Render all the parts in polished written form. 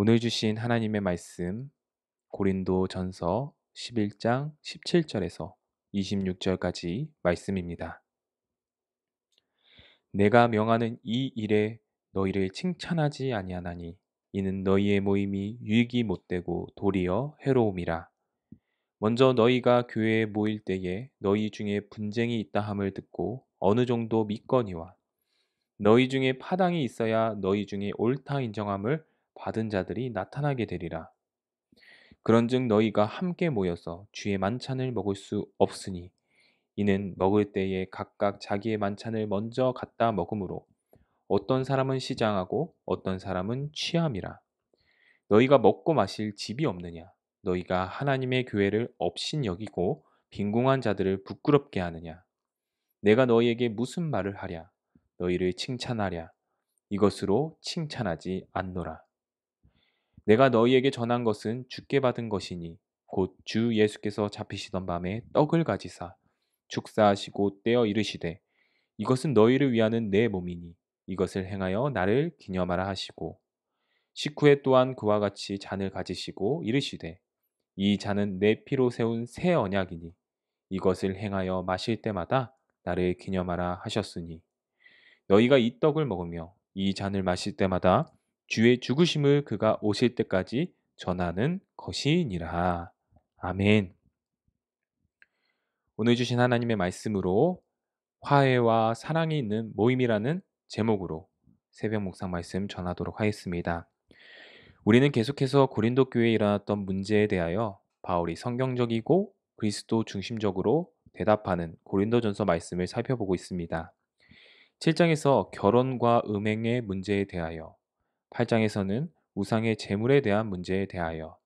오늘 주신 하나님의 말씀 고린도전서 11장 17절에서 26절까지 말씀입니다. 내가 명하는 이 일에 너희를 칭찬하지 아니하나니 이는 너희의 모임이 유익이 못되고 도리어 해로움이라. 먼저 너희가 교회에 모일 때에 너희 중에 분쟁이 있다 함을 듣고 어느 정도 믿거니와 너희 중에 파당이 있어야 너희 중에 옳다 인정함을 받은 자들이 나타나게 되리라. 그런즉 너희가 함께 모여서 주의 만찬을 먹을 수 없으니 이는 먹을 때에 각각 자기의 만찬을 먼저 갖다 먹으므로 어떤 사람은 시장하고 어떤 사람은 취함이라. 너희가 먹고 마실 집이 없느냐? 너희가 하나님의 교회를 업신 여기고 빈궁한 자들을 부끄럽게 하느냐? 내가 너희에게 무슨 말을 하랴? 너희를 칭찬하랴? 이것으로 칭찬하지 않노라. 내가 너희에게 전한 것은 주께 받은 것이니 곧 주 예수께서 잡히시던 밤에 떡을 가지사 축사하시고 떼어 이르시되 이것은 너희를 위하는 내 몸이니 이것을 행하여 나를 기념하라 하시고 식후에 또한 그와 같이 잔을 가지시고 이르시되 이 잔은 내 피로 세운 새 언약이니 이것을 행하여 마실 때마다 나를 기념하라 하셨으니 너희가 이 떡을 먹으며 이 잔을 마실 때마다 주의 죽으심을 그가 오실 때까지 전하는 것이니라. 아멘. 오늘 주신 하나님의 말씀으로 화해와 사랑이 있는 모임이라는 제목으로 새벽 묵상 말씀 전하도록 하겠습니다. 우리는 계속해서 고린도 교회에 일어났던 문제에 대하여 바울이 성경적이고 그리스도 중심적으로 대답하는 고린도전서 말씀을 살펴보고 있습니다. 7장에서 결혼과 음행의 문제에 대하여, 8장에서는 우상의 제물에 대한 문제에 대하여,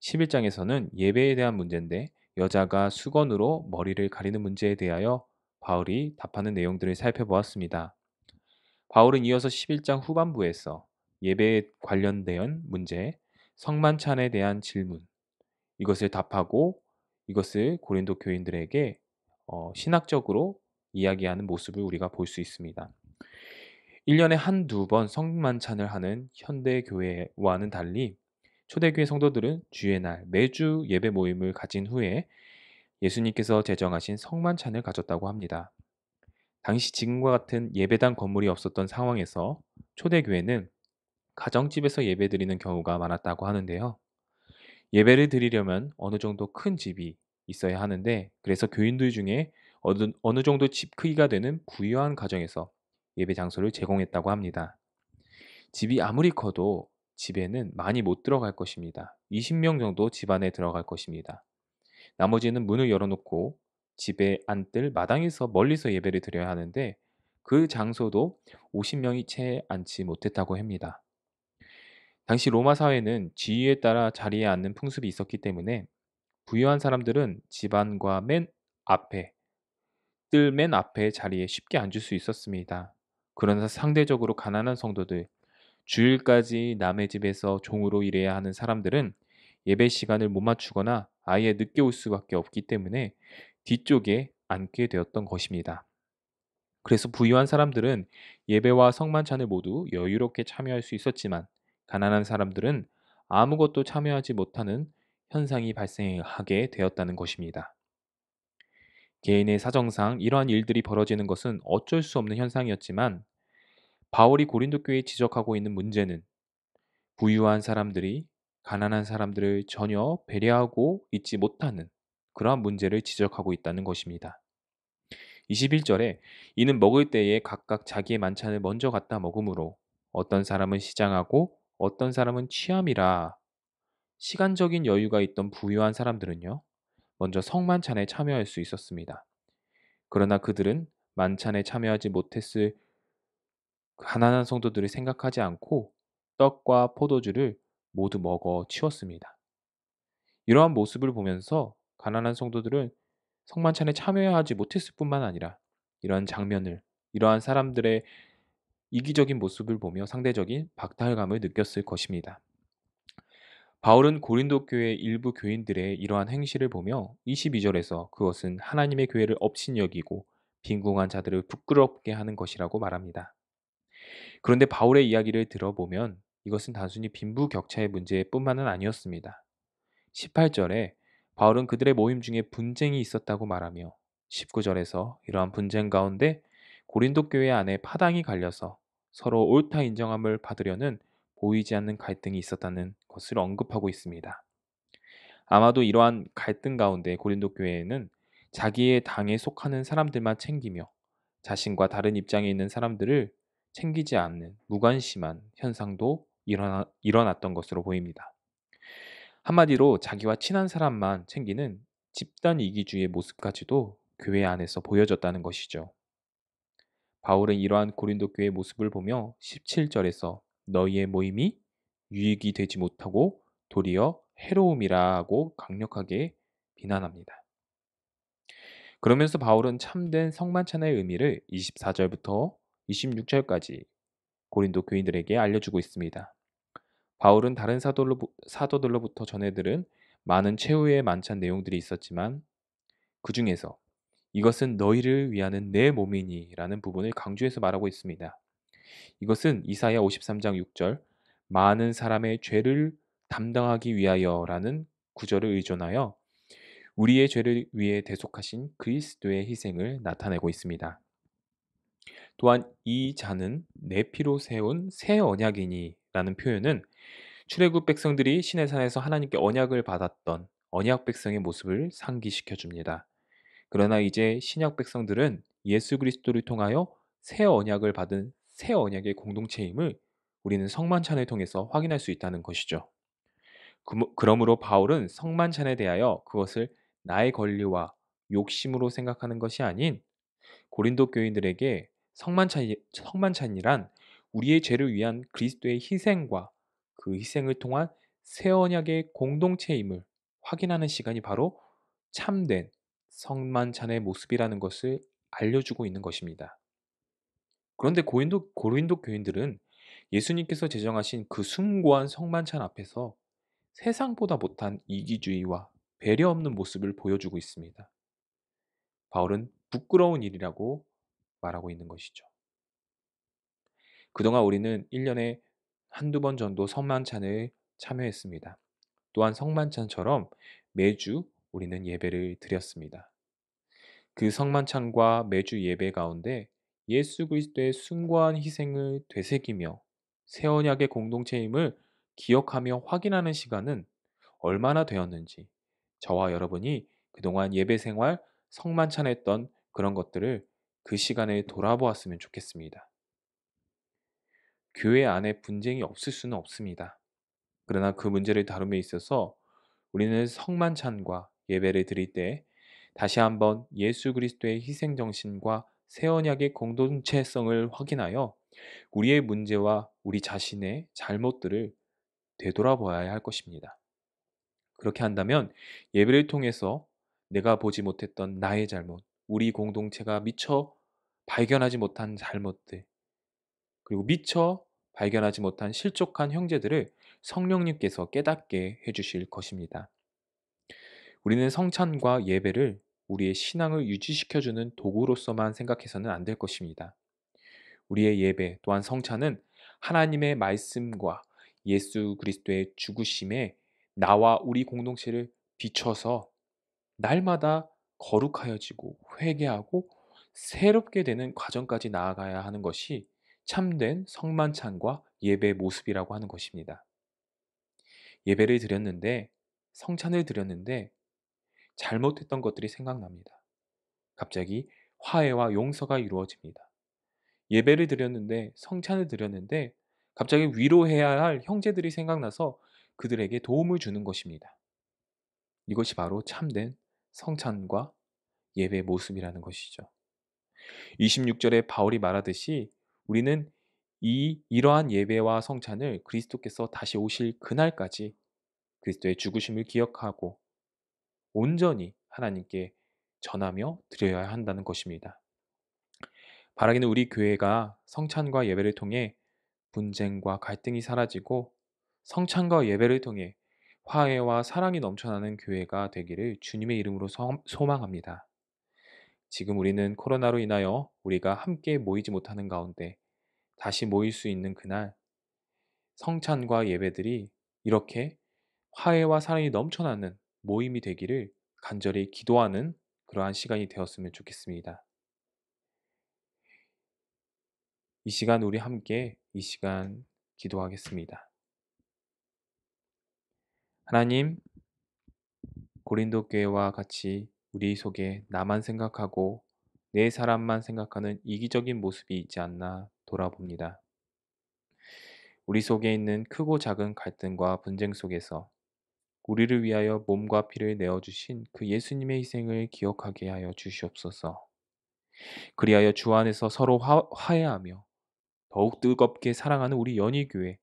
11장에서는 예배에 대한 문제인데 여자가 수건으로 머리를 가리는 문제에 대하여 바울이 답하는 내용들을 살펴보았습니다. 바울은 이어서 11장 후반부에서 예배에 관련된 문제, 성만찬에 대한 질문, 이것을 답하고 이것을 고린도 교인들에게 신학적으로 이야기하는 모습을 우리가 볼 수 있습니다. 1년에 한두 번 성만찬을 하는 현대 교회와는 달리 초대교회 성도들은 주의 날 매주 예배 모임을 가진 후에 예수님께서 제정하신 성만찬을 가졌다고 합니다. 당시 지금과 같은 예배당 건물이 없었던 상황에서 초대교회는 가정집에서 예배드리는 경우가 많았다고 하는데요. 예배를 드리려면 어느 정도 큰 집이 있어야 하는데 그래서 교인들 중에 어느 정도 집 크기가 되는 부유한 가정에서 예배 장소를 제공했다고 합니다. 집이 아무리 커도 집에는 많이 못 들어갈 것입니다. 20명 정도 집 안에 들어갈 것입니다. 나머지는 문을 열어놓고 집에 앉들 마당에서 멀리서 예배를 드려야 하는데 그 장소도 50명이 채 앉지 못했다고 합니다. 당시 로마 사회는 지위에 따라 자리에 앉는 풍습이 있었기 때문에 부유한 사람들은 집안과 뜰 맨 앞에 자리에 쉽게 앉을 수 있었습니다. 그러나 상대적으로 가난한 성도들, 주일까지 남의 집에서 종으로 일해야 하는 사람들은 예배 시간을 못 맞추거나 아예 늦게 올 수밖에 없기 때문에 뒤쪽에 앉게 되었던 것입니다. 그래서 부유한 사람들은 예배와 성만찬을 모두 여유롭게 참여할 수 있었지만 가난한 사람들은 아무것도 참여하지 못하는 현상이 발생하게 되었다는 것입니다. 개인의 사정상 이러한 일들이 벌어지는 것은 어쩔 수 없는 현상이었지만 바울이 고린도 교회에 지적하고 있는 문제는 부유한 사람들이 가난한 사람들을 전혀 배려하고 있지 못하는 그러한 문제를 지적하고 있다는 것입니다. 21절에 이는 먹을 때에 각각 자기의 만찬을 먼저 갖다 먹으므로 어떤 사람은 시장하고 어떤 사람은 취함이라. 시간적인 여유가 있던 부유한 사람들은요, 먼저 성만찬에 참여할 수 있었습니다. 그러나 그들은 만찬에 참여하지 못했을 가난한 성도들을 생각하지 않고 떡과 포도주를 모두 먹어 치웠습니다. 이러한 모습을 보면서 가난한 성도들은 성만찬에 참여하지 못했을 뿐만 아니라 이러한 장면을, 이러한 사람들의 이기적인 모습을 보며 상대적인 박탈감을 느꼈을 것입니다. 바울은 고린도 교회 일부 교인들의 이러한 행실을 보며 22절에서 그것은 하나님의 교회를 업신 여기고 빈궁한 자들을 부끄럽게 하는 것이라고 말합니다. 그런데 바울의 이야기를 들어보면 이것은 단순히 빈부격차의 문제뿐만은 아니었습니다. 18절에 바울은 그들의 모임 중에 분쟁이 있었다고 말하며 19절에서 이러한 분쟁 가운데 고린도 교회 안에 파당이 갈려서 서로 옳다 인정함을 받으려는 보이지 않는 갈등이 있었다는 것을 언급하고 있습니다. 아마도 이러한 갈등 가운데 고린도 교회에는 자기의 당에 속하는 사람들만 챙기며 자신과 다른 입장에 있는 사람들을 챙기지 않는 무관심한 현상도 일어났던 것으로 보입니다. 한마디로 자기와 친한 사람만 챙기는 집단 이기주의의 모습까지도 교회 안에서 보여졌다는 것이죠. 바울은 이러한 고린도 교회의 모습을 보며 17절에서 너희의 모임이 유익이 되지 못하고 도리어 해로움이라고 강력하게 비난합니다. 그러면서 바울은 참된 성만찬의 의미를 24절부터 26절까지 고린도 교인들에게 알려주고 있습니다. 바울은 다른 사도들로부터 전해들은 많은 최후의 만찬 내용들이 있었지만 그 중에서 이것은 너희를 위하는 내 몸이니 라는 부분을 강조해서 말하고 있습니다. 이것은 이사야 53장 6절 많은 사람의 죄를 담당하기 위하여 라는 구절을 의존하여 우리의 죄를 위해 대속하신 그리스도의 희생을 나타내고 있습니다. 또한 이 잔은 내 피로 세운 새 언약이니 라는 표현은 출애굽 백성들이 시내산에서 하나님께 언약을 받았던 언약 백성의 모습을 상기시켜 줍니다. 그러나 이제 신약 백성들은 예수 그리스도를 통하여 새 언약을 받은 새 언약의 공동체임을 우리는 성만찬을 통해서 확인할 수 있다는 것이죠. 그러므로 바울은 성만찬에 대하여 그것을 나의 권리와 욕심으로 생각하는 것이 아닌 고린도 교인들에게 성만찬이란 우리의 죄를 위한 그리스도의 희생과 그 희생을 통한 새 언약의 공동체임을 확인하는 시간이 바로 참된 성만찬의 모습이라는 것을 알려주고 있는 것입니다. 그런데 고린도 교인들은 예수님께서 제정하신 그 숭고한 성만찬 앞에서 세상보다 못한 이기주의와 배려 없는 모습을 보여주고 있습니다. 바울은 부끄러운 일이라고 말하고 있는 것이죠. 그동안 우리는 1년에 한두 번 정도 성만찬을 참여했습니다. 또한 성만찬처럼 매주 우리는 예배를 드렸습니다. 그 성만찬과 매주 예배 가운데 예수 그리스도의 숭고한 희생을 되새기며 새 언약의 공동체임을 기억하며 확인하는 시간은 얼마나 되었는지 저와 여러분이 그동안 예배 생활, 성만찬했던 그런 것들을 그 시간에 돌아보았으면 좋겠습니다. 교회 안에 분쟁이 없을 수는 없습니다. 그러나 그 문제를 다룸에 있어서 우리는 성만찬과 예배를 드릴 때 다시 한번 예수 그리스도의 희생 정신과 새 언약의 공동체성을 확인하여 우리의 문제와 우리 자신의 잘못들을 되돌아보아야 할 것입니다. 그렇게 한다면 예배를 통해서 내가 보지 못했던 나의 잘못, 우리 공동체가 미처 발견하지 못한 잘못들, 그리고 미처 발견하지 못한 실족한 형제들을 성령님께서 깨닫게 해주실 것입니다. 우리는 성찬과 예배를 우리의 신앙을 유지시켜주는 도구로서만 생각해서는 안 될 것입니다. 우리의 예배 또한 성찬은 하나님의 말씀과 예수 그리스도의 죽으심에 나와 우리 공동체를 비춰서 날마다 거룩하여지고 회개하고 새롭게 되는 과정까지 나아가야 하는 것이 참된 성만찬과 예배의 모습이라고 하는 것입니다. 예배를 드렸는데, 성찬을 드렸는데 잘못했던 것들이 생각납니다. 갑자기 화해와 용서가 이루어집니다. 예배를 드렸는데, 성찬을 드렸는데 갑자기 위로해야 할 형제들이 생각나서 그들에게 도움을 주는 것입니다. 이것이 바로 참된 성찬과 예배의 모습이라는 것이죠. 26절에 바울이 말하듯이 우리는 이러한 예배와 성찬을 그리스도께서 다시 오실 그날까지 그리스도의 죽으심을 기억하고 온전히 하나님께 전하며 드려야 한다는 것입니다. 바라기는 우리 교회가 성찬과 예배를 통해 분쟁과 갈등이 사라지고 성찬과 예배를 통해 화해와 사랑이 넘쳐나는 교회가 되기를 주님의 이름으로 소망합니다. 지금 우리는 코로나로 인하여 우리가 함께 모이지 못하는 가운데 다시 모일 수 있는 그날 성찬과 예배들이 이렇게 화해와 사랑이 넘쳐나는 모임이 되기를 간절히 기도하는 그러한 시간이 되었으면 좋겠습니다. 이 시간 우리 함께 이 시간 기도하겠습니다. 하나님, 고린도 교회와 같이 우리 속에 나만 생각하고 내 사람만 생각하는 이기적인 모습이 있지 않나 돌아봅니다. 우리 속에 있는 크고 작은 갈등과 분쟁 속에서 우리를 위하여 몸과 피를 내어주신 그 예수님의 희생을 기억하게 하여 주시옵소서. 그리하여 주 안에서 서로 화해하며 더욱 뜨겁게 사랑하는 우리 연희교회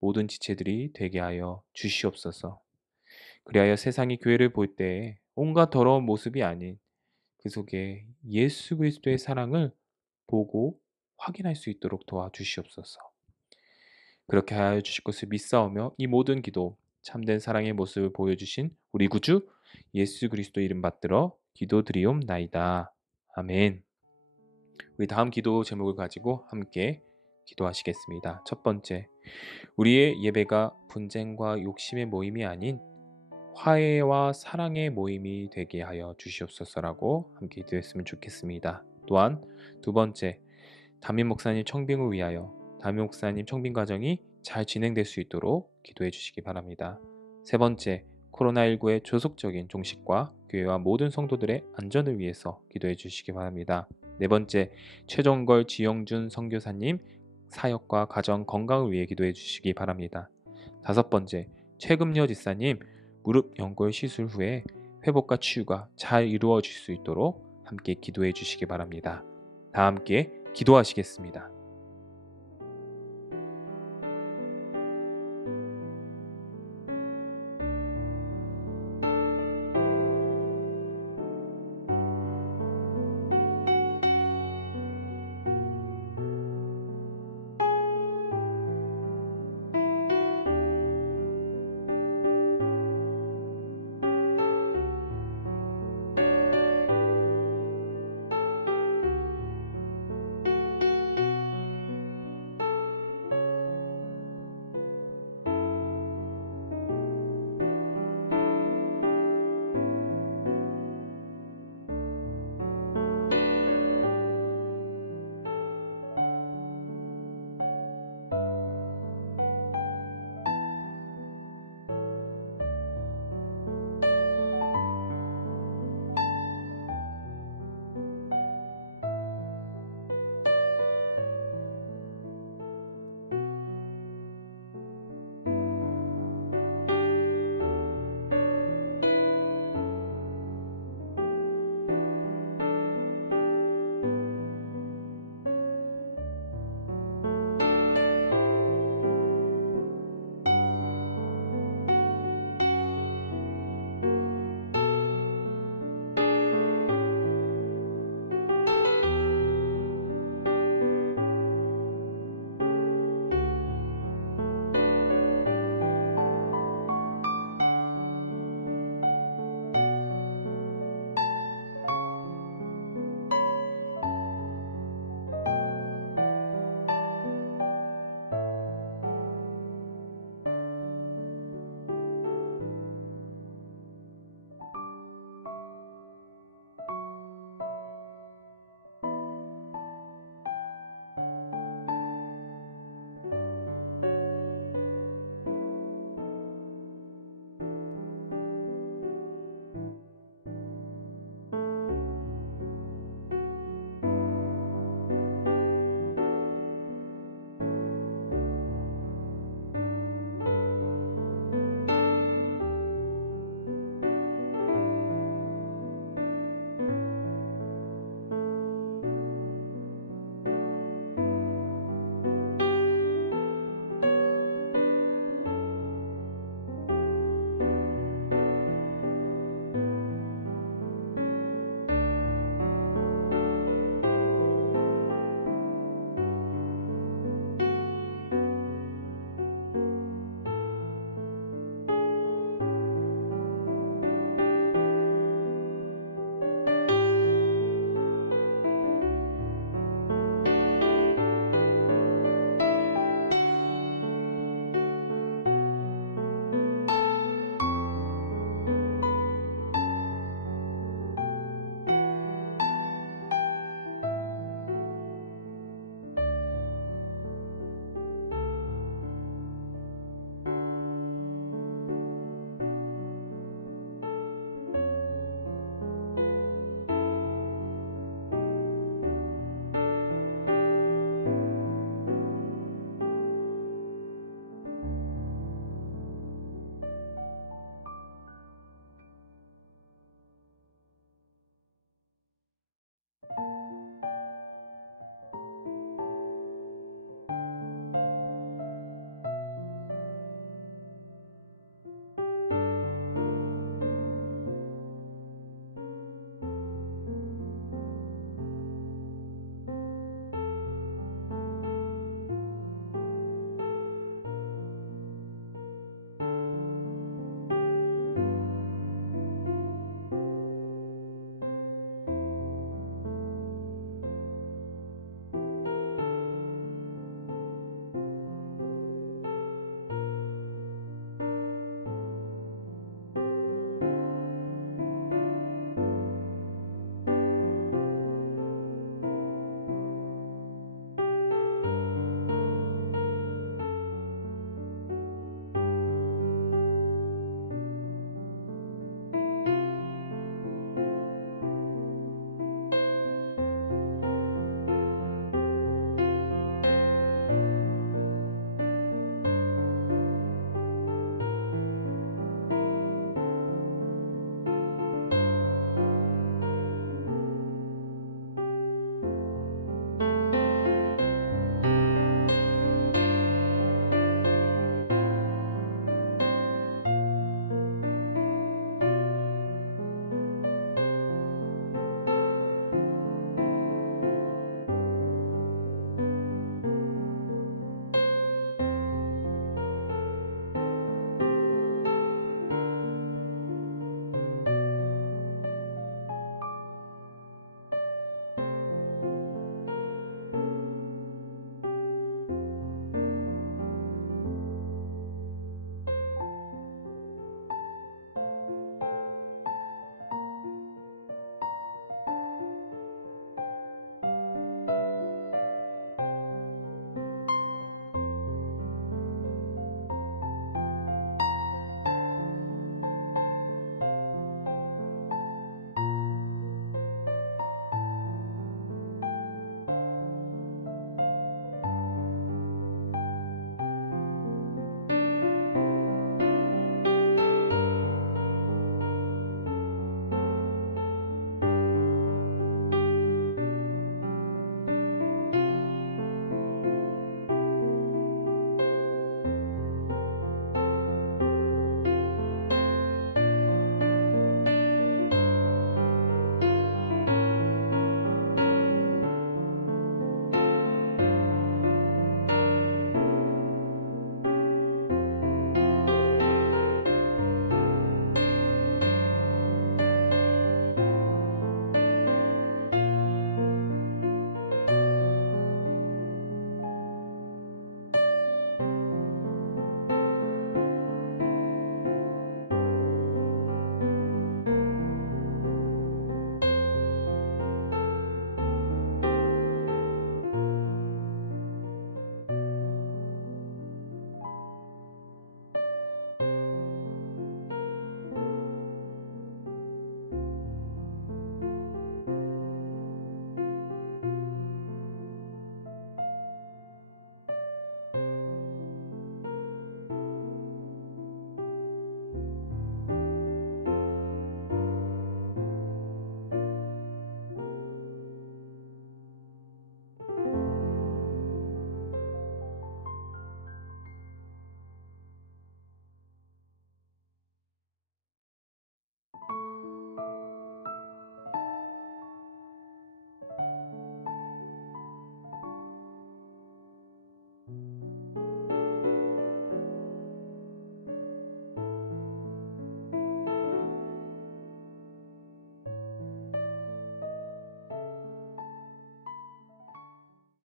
모든 지체들이 되게 하여 주시옵소서. 그리하여 세상이 교회를 볼 때에 온갖 더러운 모습이 아닌 그 속에 예수 그리스도의 사랑을 보고 확인할 수 있도록 도와주시옵소서. 그렇게 하여 주실 것을 믿사오며 이 모든 기도 참된 사랑의 모습을 보여주신 우리 구주 예수 그리스도 이름 받들어 기도드리옵나이다. 아멘. 우리 다음 기도 제목을 가지고 함께 기도하시겠습니다. 첫 번째, 우리의 예배가 분쟁과 욕심의 모임이 아닌 화해와 사랑의 모임이 되게 하여 주시옵소서라고 함께 기도했으면 좋겠습니다. 또한 두 번째, 담임 목사님 청빙을 위하여 담임 목사님 청빙 과정이 잘 진행될 수 있도록 기도해 주시기 바랍니다. 세 번째, 코로나19의 조속적인 종식과 교회와 모든 성도들의 안전을 위해서 기도해 주시기 바랍니다. 네 번째, 최종걸 지영준 선교사님 사역과 가정 건강을 위해 기도해 주시기 바랍니다. 다섯 번째, 최금여 지사님 무릎 연골 시술 후에 회복과 치유가 잘 이루어질 수 있도록 함께 기도해 주시기 바랍니다. 다 함께 기도하시겠습니다.